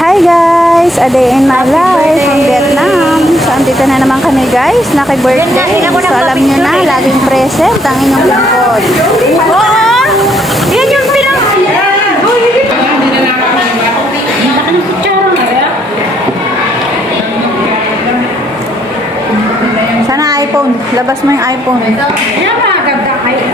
Hi guys! A day in my life from Vietnam. So, andito na naman kami guys. Naki-birthday. So, alam nyo na, laging present ang inyong lingkod. Oo! Yan yung pinang... Sana iPhone. Labas mo yung iPhone. Ayan na, gagda kayo.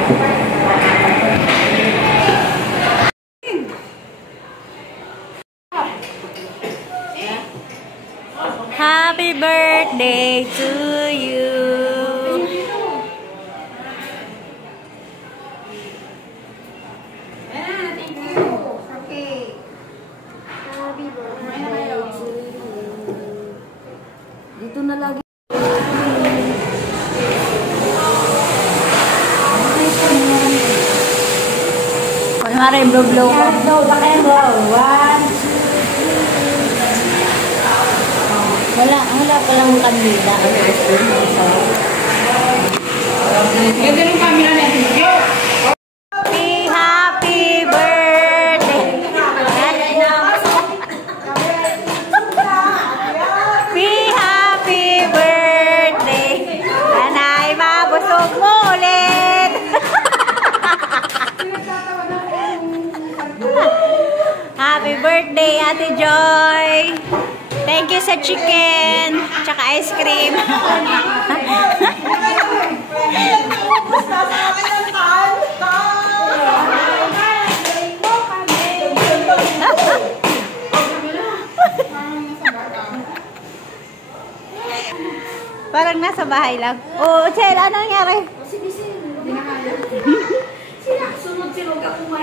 Happy birthday to you. Thank you. Okay. Happy birthday to you. Dito na lagi. Kunwari, blow ko. Wala palang kandila. Ganda ng camera natin. Happy birthday. Happy birthday. Sana'y mabusog mo ulit. Happy birthday, Ate Joy. Thank you sa chicken, tsaka ice cream. Parang nasa bahay lang. Oh, Chel, ano nangyari? Sunod-sunod ako.